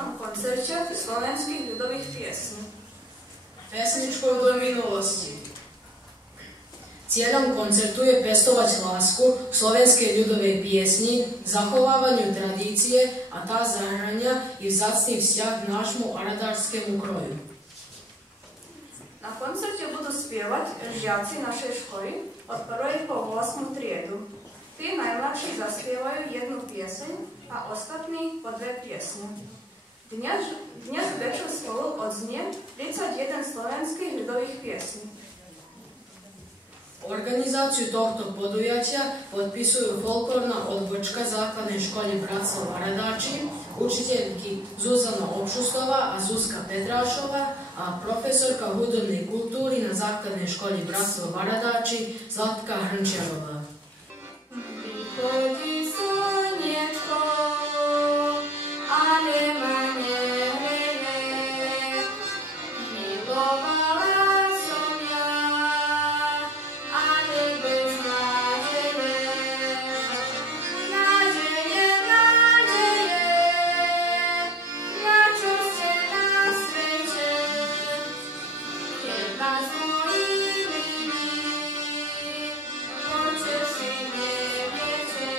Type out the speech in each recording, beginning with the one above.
ročnom koncerte slovenských ľudových piesní. Pesničkou do minulosti. Cieľom koncertu je pestovať lásku k slovenskej ľudovej piesni, zachovávaniu tradície a tá zahrania i vzácny vzťah k nášmu aradárskému kroju. Na koncerte budú spievať žiaci našej školy od 1. po 8. triedu. Tí najmladší zaspievajú jednu pieseň a ostatní po 2 piesne. Dnes večer spolu odznie 31 slovenských ľudových piesní. Organizáciu tohto podujatia podpisujú folklórna odbočka základnej školy Bratstvo Varadáči, učiteľky Zuzana Obšustová a Zuzka Petrášová a profesorka hudobnej kultúry na základnej školy Bratstvo Varadáči Zlatka Hrnčiarová. Vychodí slniečko, a nema nehreje, milovala som ja, ale bez nádeje. Nádeje, nádeje, na čo ste na svete, keď vás moji milí, poteší neviete.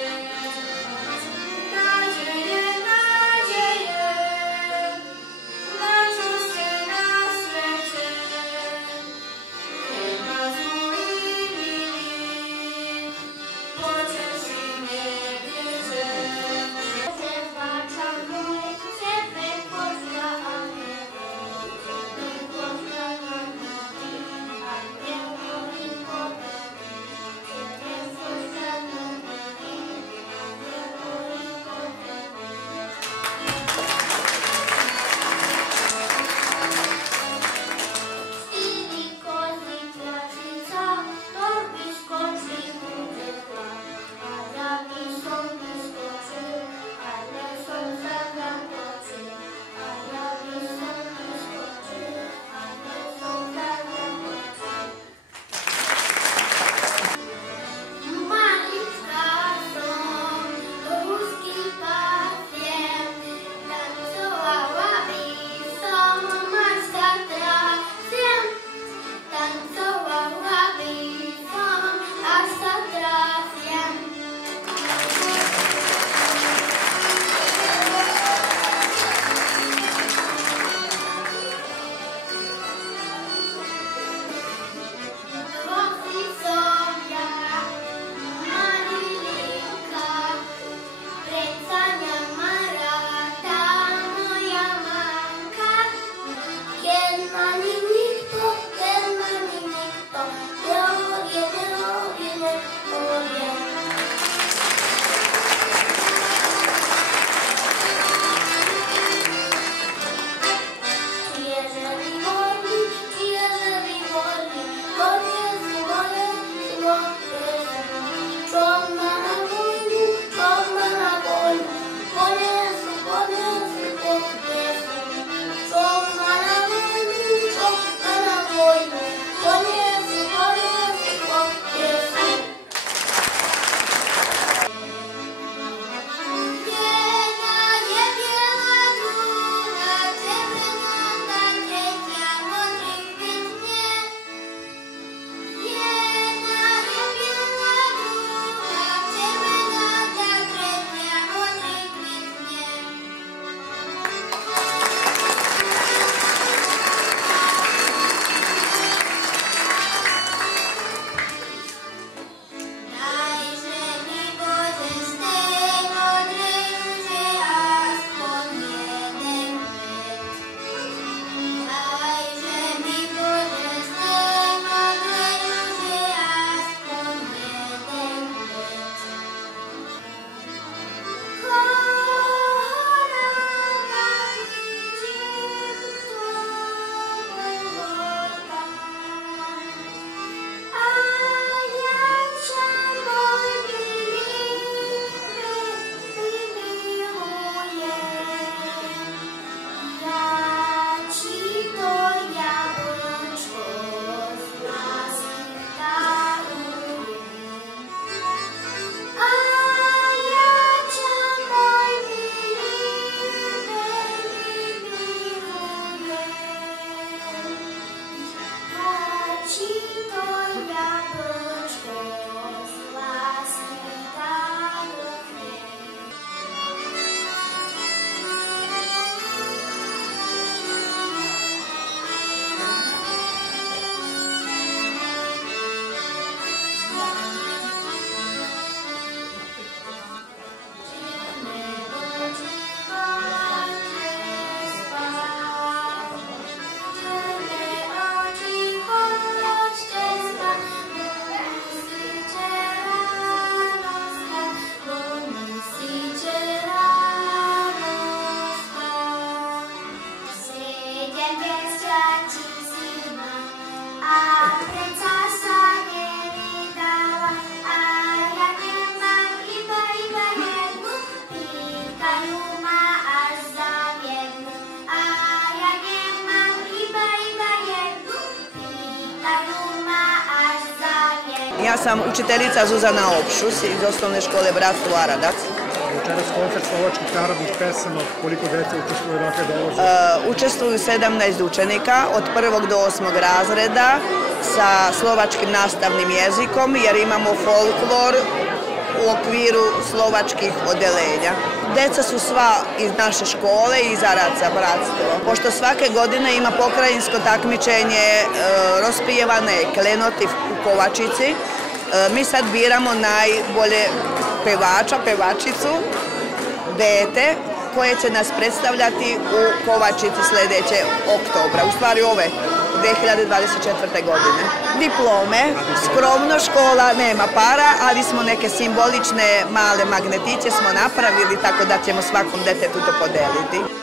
Ja sam učiteljica Zuzana Opšus iz osnovne škole Bratstvo Aradac. Večeras koncert slovačkih narodnih pesama, koliko dece učestvuje, dakle dolaze? Učestvuju 17 učenika od 1. do 8. razreda sa slovačkim nastavnim jezikom jer imamo folklor u okviru slovačkih odelenja. Deca su sva iz naše škole i iz Aradca Bratstvo. Pošto svake godine ima pokrajinsko takmičenje raspjevane klenoti u Kovačici, mi sad biramo najbolje pevača, pevačicu, dete, koje će nas predstavljati u Kovačici sljedeće oktobra, u stvari ove 2024. godine. Diplome, skromno, škola nema para, ali smo neke simbolične male magnetiće smo napravili, tako da ćemo svakom detetu to podeliti.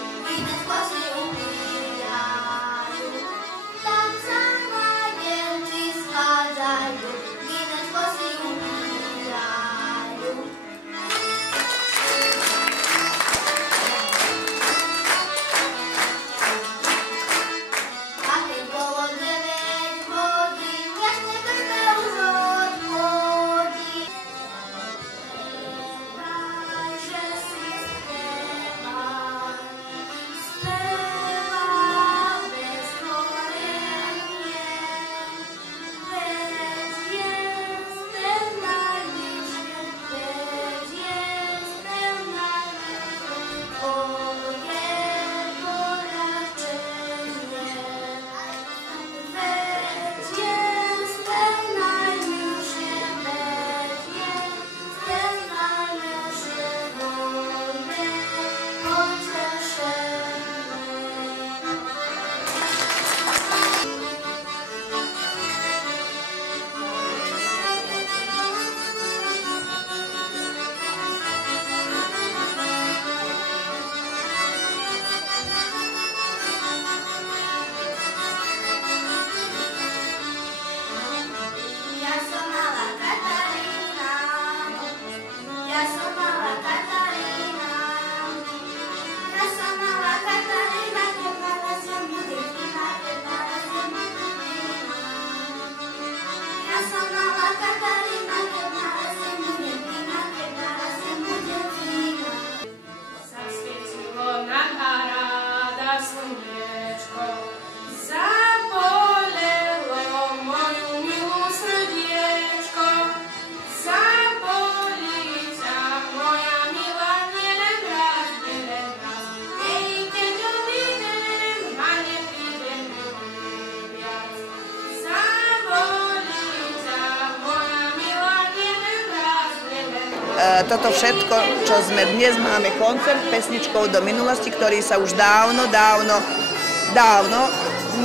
Toto všetko, čo sme dnes máme koncert pesničkov do minulosti, ktorý sa už dávno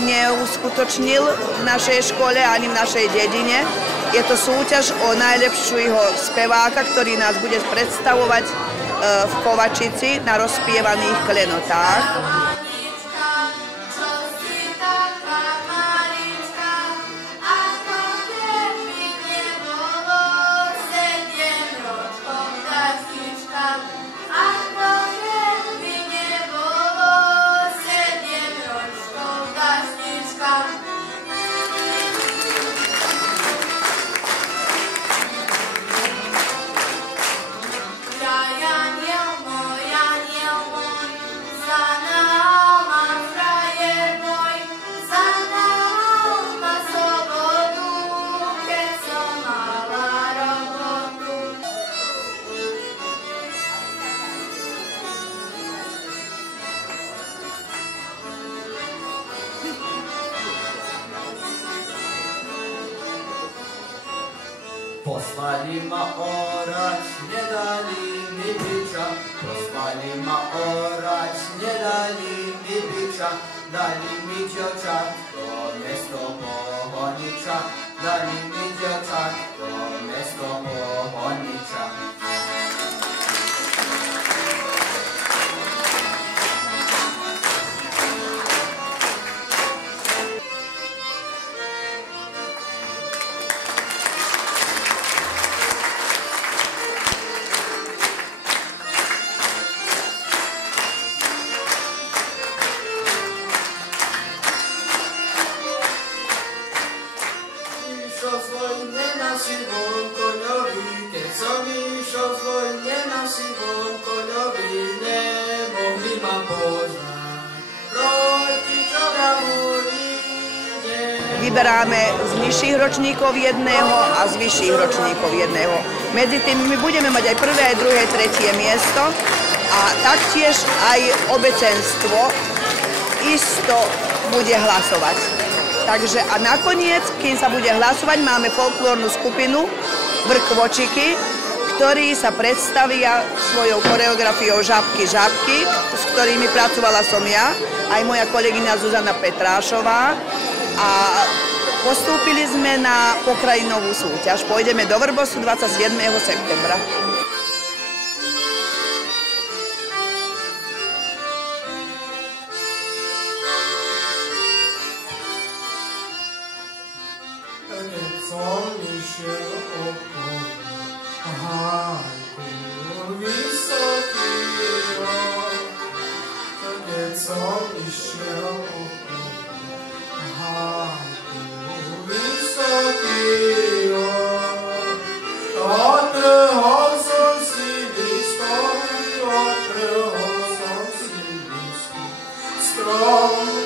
neuskutočnil v našej škole ani v našej dedine. Je to súťaž o najlepšieho speváka, ktorý nás bude predstavovať v Kovačici na rozpievaných klenotách. Posvalima orać, nie dali mi bicza, posvalima orać, nie dali mi bicza, dali mi dzieciak, to miasto Pohonicza, dali mi dzieciak, to miasto Pohonicza. vyberáme z nižších ročníkov jedného a z vyšších ročníkov jedného. Medzi tým my budeme mať aj prvé, aj druhé, tretie miesto a taktiež aj obecenstvo isto bude hlasovať. Takže a nakoniec, kým sa bude hlasovať, máme folklórnu skupinu Vrkvočiky, ktorí sa predstavia svojou koreografiou Žabky, s ktorými pracovala som ja, aj moja kolegyňa Zuzana Petrášová. A postúpili sme na pokrajinovú súťaž. Pôjdeme do Vrbosu 27. septembra. Strong